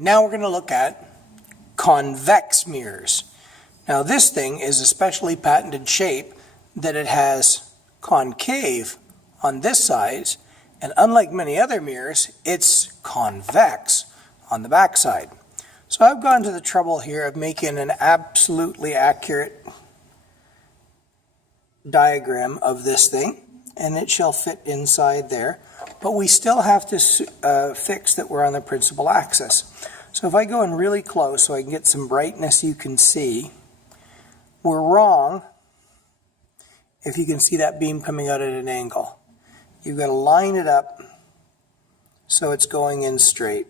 now we're going to look at convex mirrors. Now this thing is a specially patented shape that it has concave on this side, and unlike many other mirrors, it's convex on the back side. So I've gone to the trouble here of making an absolutely accurate diagram of this thing, and it shall fit inside there, but we still have to fix that we're on the principal axis. So if I go in really close so I can get some brightness you can see, we're wrong if you can see that beam coming out at an angle. You've got to line it up so it's going in straight.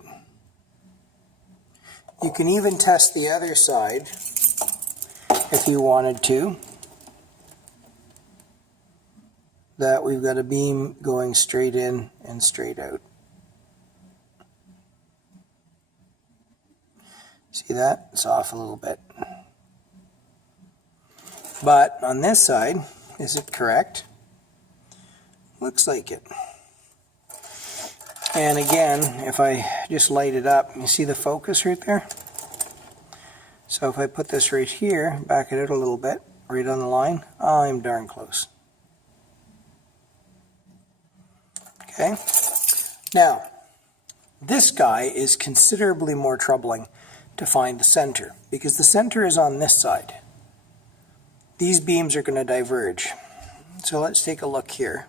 You can even test the other side if you wanted to, that we've got a beam going straight in and straight out. See that? It's off a little bit. But on this side, is it correct? Looks like it. And again, if I just light it up, you see the focus right there? So if I put this right here, back it out a little bit, right on the line, I'm darn close. Okay? Now, this guy is considerably more troubling to find the center, because the center is on this side. These beams are going to diverge. So let's take a look here.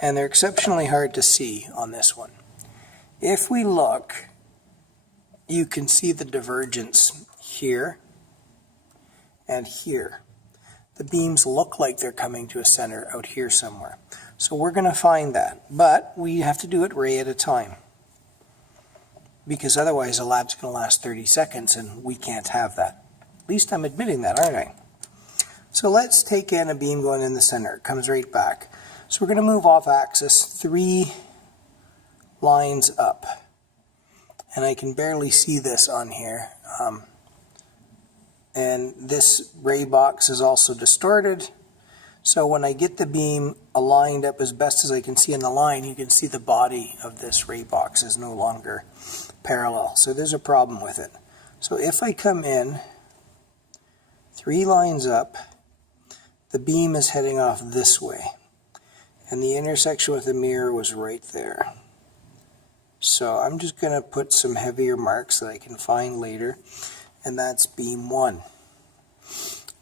And they're exceptionally hard to see on this one. If we look, you can see the divergence here and here. The beams look like they're coming to a center out here somewhere. So we're going to find that, but we have to do it ray at a time, because otherwise the lab's going to last 30 seconds and we can't have that. At least I'm admitting that, aren't I? So let's take in a beam going in the center. It comes right back. So we're going to move off axis 3 lines up. And I can barely see this on here. And this ray box is also distorted. So when I get the beam aligned up as best as I can see in the line, you can see the body of this ray box is no longer parallel. So there's a problem with it. So if I come in 3 lines up, the beam is heading off this way. And the intersection with the mirror was right there. So I'm just going to put some heavier marks that I can find later, and that's beam 1.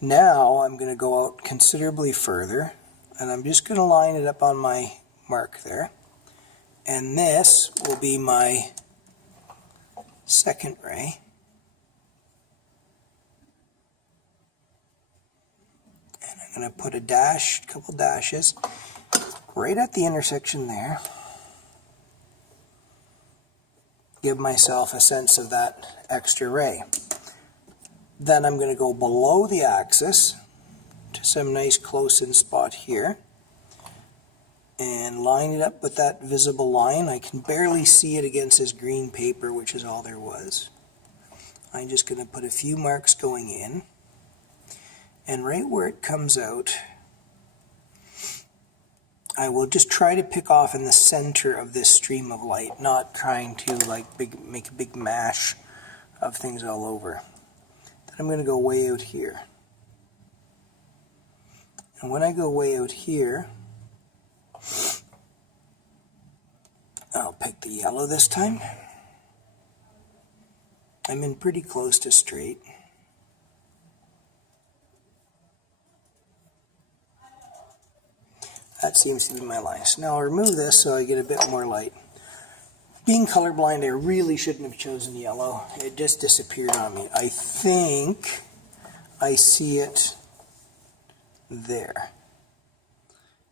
Now I'm going to go out considerably further, and I'm just going to line it up on my mark there. And this will be my second ray. And I'm going to put a dash, a couple dashes, right at the intersection there. Give myself a sense of that extra ray. Then I'm going to go below the axis to some nice close-in spot here and line it up with that visible line. I can barely see it against this green paper, which is all there was. I'm just going to put a few marks going in, and right where it comes out, I will just try to pick off in the center of this stream of light, not trying to make a big mash of things all over. Then I'm going to go way out here. And when I go way out here, I'll pick the yellow this time. I'm in pretty close to straight. That seems to be my line. So now I'll remove this so I get a bit more light. Being colorblind, I really shouldn't have chosen yellow. It just disappeared on me. I think I see it there.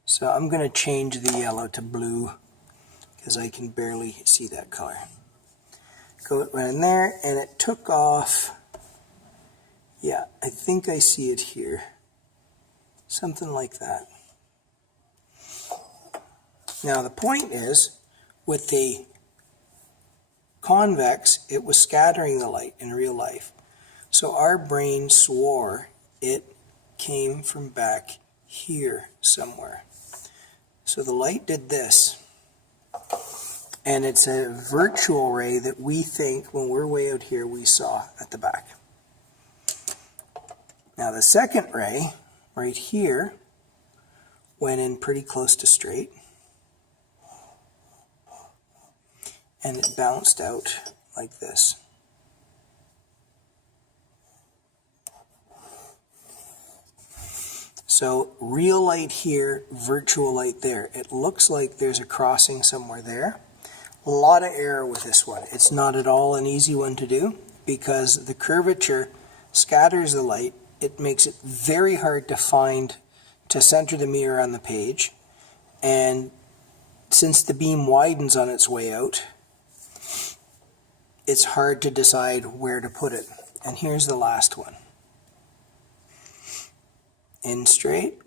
So I'm going to change the yellow to blue because I can barely see that color. Go right in there, and it took off. Yeah, I think I see it here. Something like that. Now the point is, with the convex, it was scattering the light in real life. So our brain swore it came from back here somewhere. So the light did this, And it's a virtual ray that we think, when we're way out here, we saw at the back. Now the second ray, right here, went in pretty close to straight. And it bounced out like this. So real light here, virtual light there. It looks like there's a crossing somewhere there. A lot of error with this one. It's not at all an easy one to do because the curvature scatters the light. It makes it very hard to center the mirror on the page. And since the beam widens on its way out, it's hard to decide where to put it. And here's the last one. In straight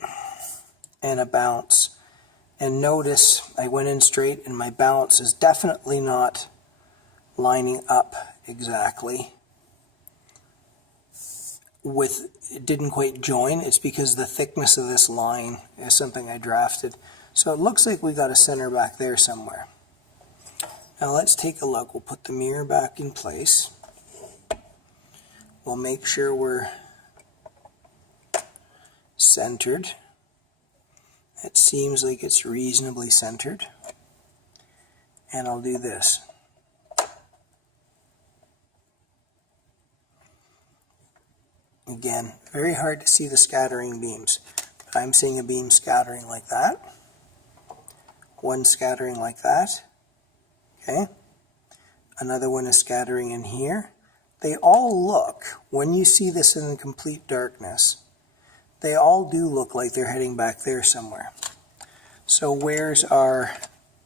and a bounce. And notice I went in straight and my bounce is definitely not lining up exactly with, it didn't quite join. It's because the thickness of this line is something I drafted. So it looks like we got a center back there somewhere. Now let's take a look. We'll put the mirror back in place. We'll make sure we're centered. It seems like it's reasonably centered. And I'll do this. Again, very hard to see the scattering beams. I'm seeing a beam scattering like that. One scattering like that. Okay. Another one is scattering in here. They all look, when you see this in complete darkness, they all do look like they're heading back there somewhere. So where's our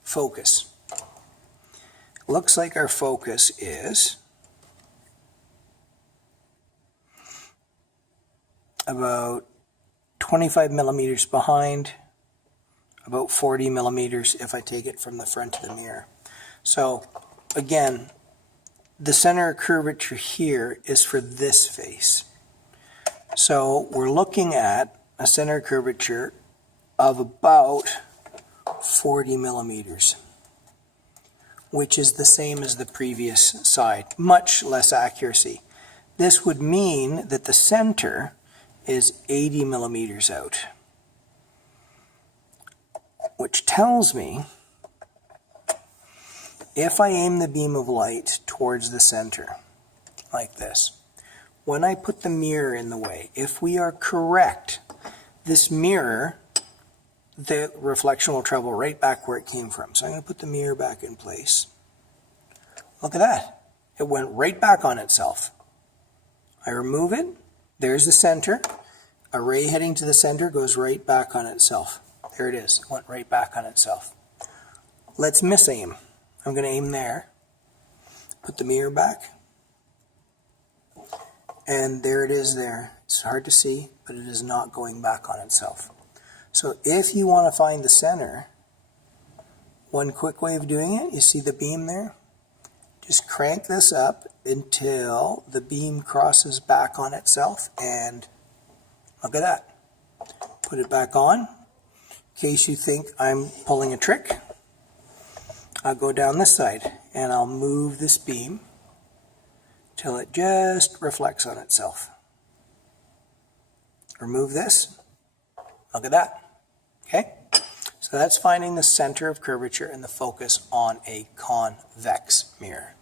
focus? Looks like our focus is about 25 millimeters behind, about 40 millimeters if I take it from the front of the mirror. So again, the center of curvature here is for this face. So we're looking at a center of curvature of about 40 millimeters, which is the same as the previous side, much less accuracy. This would mean that the center is 80 millimeters out, which tells me if I aim the beam of light towards the center, like this, when I put the mirror in the way, if we are correct, this mirror, the reflection will travel right back where it came from. So I'm going to put the mirror back in place. Look at that. It went right back on itself. I remove it. There's the center. A ray heading to the center goes right back on itself. There it is. It went right back on itself. Let's miss aim. I'm going to aim there. Put the mirror back. And there it is there. It's hard to see, but it is not going back on itself. So if you want to find the center, one quick way of doing it, you see the beam there? Just crank this up until the beam crosses back on itself, and look at that. Put it back on. In case you think I'm pulling a trick, I'll go down this side and I'll move this beam till it just reflects on itself. Remove this. Look at that. Okay? So that's finding the center of curvature and the focus on a convex mirror.